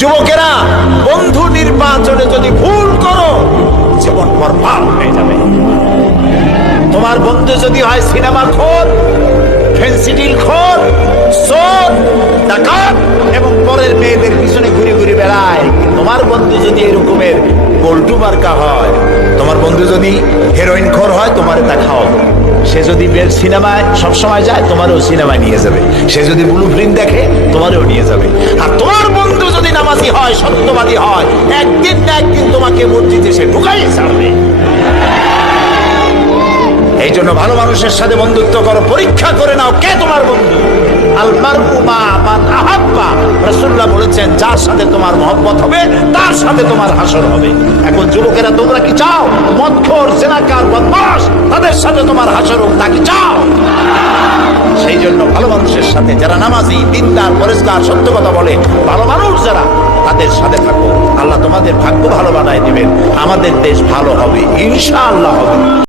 যুবকেরা, বন্ধু নির্বাচনে যদি ভুল করো জীবন বরবাদ হয়ে যাবে। তোমার বন্ধু যদি হয় সিনেমা খোর, ফেন্সিডিল খোর, চোর, ডাকাত এবং পরের মেয়েদের পিছনে ঘুরে ঘুরে বেড়ায়, তোমার বন্ধু যদি এরকমের পল্টু মার্কা হয়, তোমার বন্ধু যদি হেরোইন খোর হয়, তোমার তা খাওয়াবো। সে যদি বের সিনেমায় সবসময় যায়, তোমারও সিনেমায় নিয়ে যাবে। সে যদি ব্লু ফিল্ম দেখে, তোমারও নিয়ে যাবে। আর তোমার বন্ধু যদি নামাজি হয়, সত্যবাদী হয়, একদিন না একদিন তোমাকে মসজিদে সে ঢুকাই ছাড়বে। এই জন্য ভালো মানুষের সাথে বন্ধুত্ব করো, পরীক্ষা করে নাও কে তোমার বন্ধু। আল মারউ মা মান আহাব্বা, রাসূলুল্লাহ বলেছেন যার সাথে তোমার মহব্বত হবে তার সাথে তোমার হাসর হবে। এখন যুবকেরা, তোমরা কি চাও মদখোর, জেনাকার, বদমাশ তাদের সাথে তোমার হাসর হোক? তা কি চাও? সেই জন্য ভালো মানুষের সাথে, যারা নামাজি, দিনদার, পরেজগার, সত্য কথা বলে, ভালো মানুষ যারা, তাদের সাথে থাকো। আল্লাহ তোমাদের ভাগ্য ভালো বানায় দিবেন। আমাদের দেশ ভালো হবে, ইনশাআল্লাহ হবে।